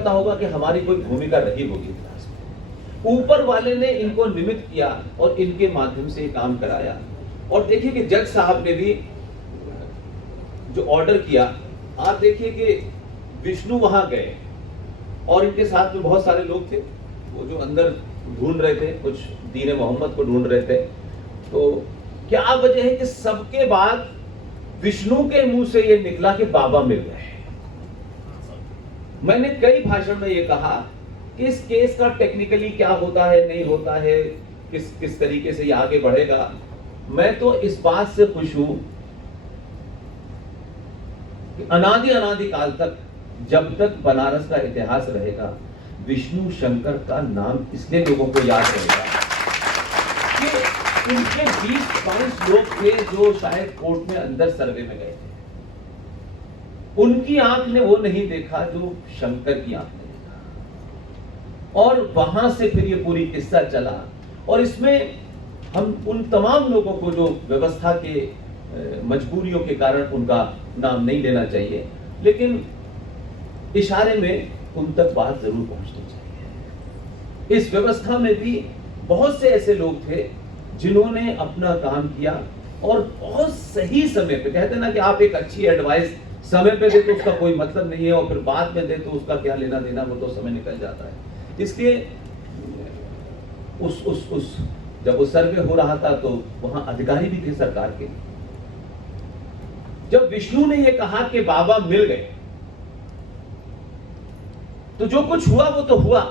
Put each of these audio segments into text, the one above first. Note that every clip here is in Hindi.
पता होगा कि हमारी कोई भूमिका रही होगी इतिहास में। ऊपर वाले ने इनको निमित्त किया और इनके माध्यम से काम कराया। और देखिए कि जज साहब ने भी जो ऑर्डर किया, आप देखिए कि विष्णु वहां गए और इनके साथ में बहुत सारे लोग थे, वो जो अंदर ढूंढ रहे थे, कुछ दीन मोहम्मद को ढूंढ रहे थे। तो क्या वजह है कि सबके बाद विष्णु के मुंह से ये निकला कि बाबा मिल गए। मैंने कई भाषण में ये कहा कि इस केस का टेक्निकली क्या होता है, नहीं होता है, किस तरीके से ये आगे बढ़ेगा। मैं तो इस बात से खुश हूं कि अनादि काल तक, जब तक बनारस का इतिहास रहेगा, विष्णु शंकर का नाम इसलिए लोगों को याद रहेगा कि उनके 20-22 लोग थे जो शायद कोर्ट में अंदर सर्वे में गए थे। उनकी आंख ने वो नहीं देखा जो शंकर की आंख ने देखा। और वहां से फिर ये पूरी किस्सा चला। और इसमें हम उन तमाम लोगों को जो व्यवस्था के मजबूरियों के कारण उनका नाम नहीं लेना चाहिए, लेकिन इशारे में उन तक बात जरूर पहुंचनी चाहिए। इस व्यवस्था में भी बहुत से ऐसे लोग थे जिन्होंने अपना काम किया और बहुत सही समय पे, कहते ना कि आप एक अच्छी एडवाइस समय पे दे तो उसका कोई मतलब नहीं है, और फिर बाद में दे तो उसका क्या लेना देना, वो तो समय निकल जाता है। इसलिए जब वो सर्वे हो रहा था तो वहां अधिकारी भी थे सरकार के। जब विष्णु ने ये कहा कि बाबा मिल गए, तो जो कुछ हुआ वो तो हुआ,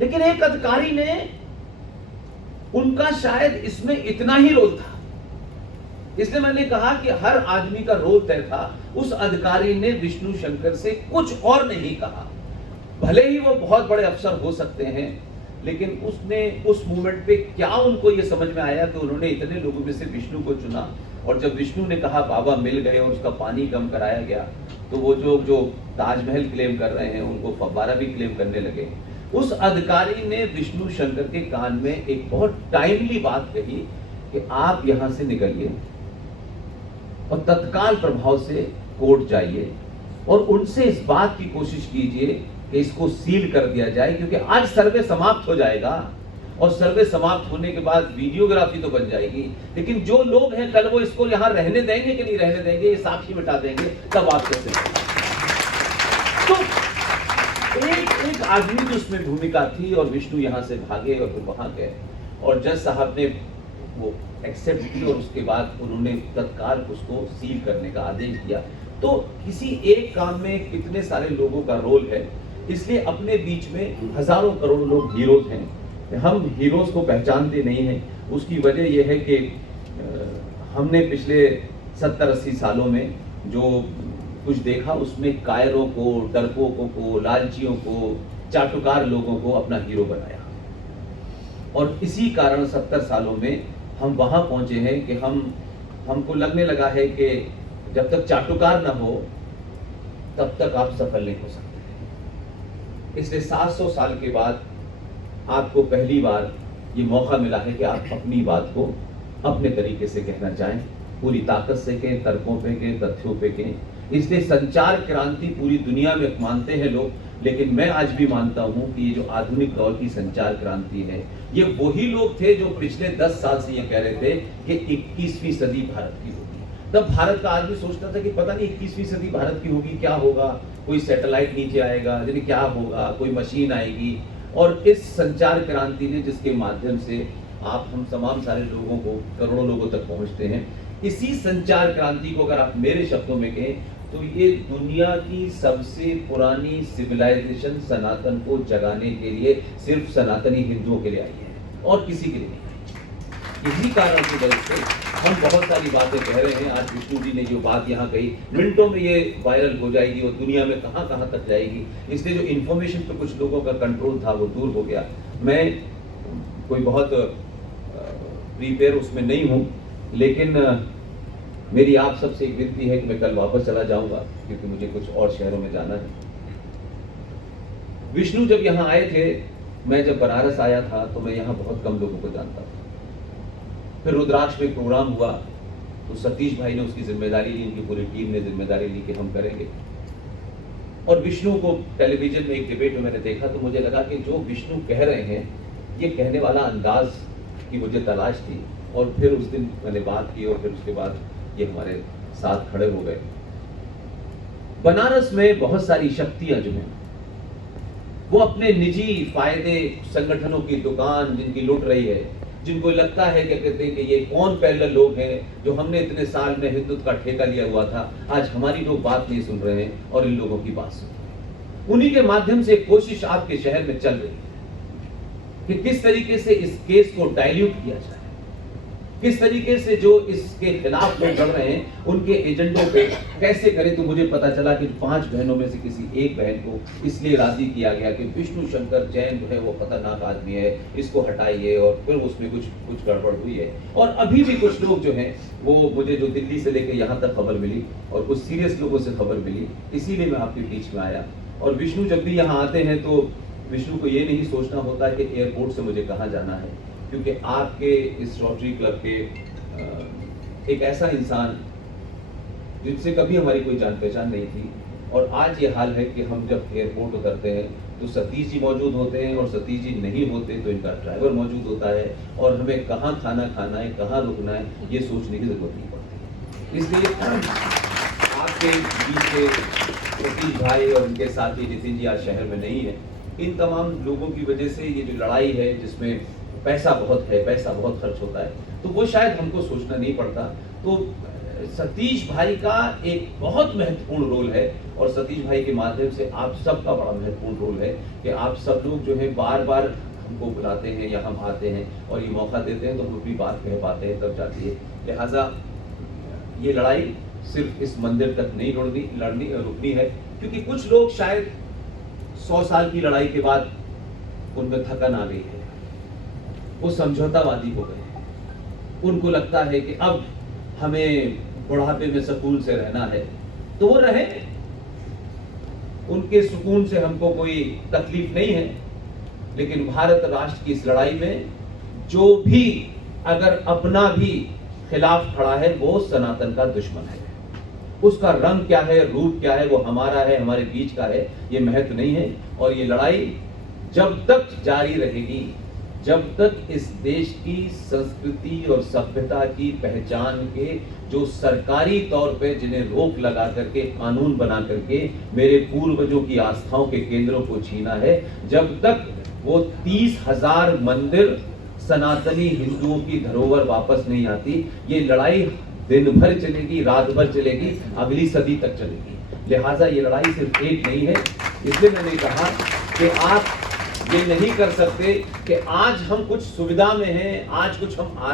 लेकिन एक अधिकारी ने, उनका शायद इसमें इतना ही रोल था, इसलिए मैंने कहा कि हर आदमी का रोल तय था। उस अधिकारी ने विष्णु शंकर से कुछ और नहीं कहा, भले ही वो बहुत बड़े अफसर हो सकते हैं, लेकिन उसने उस मूवमेंट पे क्या उनको ये समझ में आया कि उन्होंने इतने लोगों में से विष्णु को चुना। और जब विष्णु ने कहा बाबा मिल गए और उसका पानी कम कराया गया, तो वो जो ताजमहल क्लेम कर रहे हैं उनको फव्वारा भी क्लेम करने लगे। उस अधिकारी ने विष्णु शंकर के कान में एक बहुत टाइमली बात कही कि आप यहां से निकलिए और तत्काल प्रभाव से कोर्ट जाइए और उनसे इस बात की कोशिश कीजिए कि इसको सील कर दिया जाए, क्योंकि आज सर्वे समाप्त हो जाएगा और सर्वे समाप्त होने के बाद वीडियोग्राफी तो बन जाएगी, लेकिन जो लोग हैं कल वो इसको यहां रहने देंगे कि नहीं रहने देंगे, ये साक्षी मिटा देंगे, तब आप कैसे। तो एक आदमी की उसमें भूमिका थी और विष्णु यहां से भागे और फिर वहां गए और जज साहब ने वो एक्सेप्ट की और उसके बाद उन्होंने तत्काल उसको सील करने का आदेश दिया। तो किसी एक काम में कितने सारे लोगों का रोल है, इसलिए अपने बीच में हजारों करोड़ लोग हीरोज हैं, हम हीरोज को पहचानते नहीं हैं। उसकी वजह यह है कि हमने पिछले 70-80 सालों में जो कुछ देखा उसमें कायरों को, डरपोकों को, लालचियों को, चाटुकार लोगों को अपना हीरो बनाया। और इसी कारण 70 सालों में हम वहां पहुंचे हैं कि हमको लगने लगा है कि जब तक चाटुकार ना हो तब तक आप सफल नहीं हो सकते। इसलिए 700 साल के बाद आपको पहली बार ये मौका मिला है कि आप अपनी बात को अपने तरीके से कहना चाहें, पूरी ताकत से कहें, तर्कों पे कहें, तथ्यों पे कहें। इसलिए संचार क्रांति पूरी दुनिया में मानते हैं लोग, लेकिन मैं आज भी मानता हूं कि ये जो आधुनिक दौर की संचार क्रांति है, ये वही लोग थे जो पिछले 10 साल से ये कह रहे थे कि 21वीं सदी भारत की होगी। तब भारत का आदमी सोचता था कि पता नहीं 21वीं सदी भारत की होगी, क्या होगा, कोई सैटेलाइट नीचे आएगा, यानी क्या होगा, कोई मशीन आएगी। और इस संचार क्रांति ने, जिसके माध्यम से आप हम तमाम सारे लोगों को, करोड़ों लोगों तक पहुंचते हैं, इसी संचार क्रांति को अगर आप मेरे शब्दों में कहें तो ये दुनिया की सबसे पुरानी सिविलाइजेशन सनातन को जगाने के लिए सिर्फ सनातनी हिंदुओं के लिए आई है और किसी के लिए नहीं। इसी कारण की वजह से हम बहुत सारी बातें कह रहे हैं। आज विष्णु जी ने जो बात यहाँ कही, मिनटों में ये वायरल हो जाएगी और दुनिया में कहाँ कहाँ तक जाएगी। इसलिए जो इन्फॉर्मेशन पे कुछ लोगों का कंट्रोल था वो दूर हो गया। मैं कोई बहुत प्रीपेयर उसमें नहीं हूँ, लेकिन मेरी आप सबसे एक विनती है कि मैं कल वापस चला जाऊंगा, क्योंकि मुझे कुछ और शहरों में जाना है। विष्णु जब यहाँ आए थे, मैं जब बनारस आया था तो मैं यहाँ बहुत कम लोगों को जानता था। फिर रुद्राक्ष में प्रोग्राम हुआ तो सतीश भाई ने उसकी जिम्मेदारी ली, उनकी पूरी टीम ने जिम्मेदारी ली कि हम करेंगे। और विष्णु को टेलीविजन में एक डिबेट में मैंने देखा तो मुझे लगा कि जो विष्णु कह रहे हैं ये कहने वाला अंदाज की मुझे तलाश थी। और फिर उस दिन मैंने बात की और फिर उसके बाद ये हमारे साथ खड़े हो गए। बनारस में बहुत सारी शक्तियां जो हैं वो अपने निजी फायदे, संगठनों की दुकान जिनकी लुट रही है, जिनको लगता है क्या कहते हैं कि ये कौन पैरेलल लोग हैं जो हमने इतने साल में हिंदुत्व का ठेका लिया हुआ था, आज हमारी लोग बात नहीं सुन रहे हैं और इन लोगों की बात सुन रहे हैं। उन्हीं के माध्यम से कोशिश आपके शहर में चल रही है कि किस तरीके से इस केस को डाइल्यूट किया जाए, किस तरीके से जो इसके खिलाफ लोग लड़ रहे हैं उनके एजेंडों पे कैसे करें। तो मुझे पता चला कि 5 बहनों में से किसी एक बहन को इसलिए राजी किया गया कि विष्णु शंकर जैन जो है वो खतरनाक आदमी है, इसको हटाइए, और फिर उसमें कुछ गड़बड़ हुई है। और अभी भी कुछ लोग जो हैं वो मुझे जो दिल्ली से लेकर यहाँ तक खबर मिली और कुछ सीरियस लोगों से खबर मिली, इसीलिए मैं आपके बीच में आया। और विष्णु जब भी यहाँ आते हैं तो विष्णु को ये नहीं सोचना होता कि एयरपोर्ट से मुझे कहाँ जाना है, क्योंकि आपके इस रोटरी क्लब के एक ऐसा इंसान जिनसे कभी हमारी कोई जान पहचान नहीं थी, और आज ये हाल है कि हम जब एयरपोर्ट उतरते हैं तो सतीश जी मौजूद होते हैं, और सतीश जी नहीं होते तो इनका ड्राइवर मौजूद होता है, और हमें कहाँ खाना खाना है, कहाँ रुकना है, ये सोचने की जरूरत नहीं पड़ती। इसलिए आपके बीच के सतीश भाई और उनके साथी नितिन जी आज शहर में नहीं है। इन तमाम लोगों की वजह से ये जो लड़ाई है जिसमें पैसा बहुत है, पैसा बहुत खर्च होता है, तो वो शायद हमको सोचना नहीं पड़ता। तो सतीश भाई का एक बहुत महत्वपूर्ण रोल है, और सतीश भाई के माध्यम से आप सबका बड़ा महत्वपूर्ण रोल है कि आप सब लोग जो है बार बार हमको बुलाते हैं या हम आते हैं और ये मौका देते हैं तो हम अपनी बात कह पाते हैं, तब जाती है। लिहाजा ये लड़ाई सिर्फ इस मंदिर तक नहीं रुकनी है, क्योंकि कुछ लोग शायद 100 साल की लड़ाई के बाद उनमें थकन आ गई है, वो समझौतावादी हो गए। उनको लगता है कि अब हमें बुढ़ापे में सुकून से रहना है, तो वो रहे, उनके सुकून से हमको कोई तकलीफ नहीं है। लेकिन भारत राष्ट्र की इस लड़ाई में जो भी अगर अपना भी खिलाफ खड़ा है वो सनातन का दुश्मन है। उसका रंग क्या है, रूप क्या है, वो हमारा है, हमारे बीच का है, ये महत्व नहीं है। और ये लड़ाई जब तक जारी रहेगी, जब तक इस देश की संस्कृति और सभ्यता की पहचान के जो सरकारी तौर पे जिन्हें रोक लगा करके, कानून बना करके मेरे पूर्वजों की आस्थाओं के केंद्रों को छीना है, जब तक वो 30,000 मंदिर सनातनी हिंदुओं की धरोहर वापस नहीं आती, ये लड़ाई दिन भर चलेगी, रात भर चलेगी, अगली सदी तक चलेगी। लिहाजा ये लड़ाई सिर्फ एक नहीं है। इसलिए मैंने कहा कि आप ये नहीं कर सकते कि आज हम कुछ सुविधा में हैं, आज कुछ हम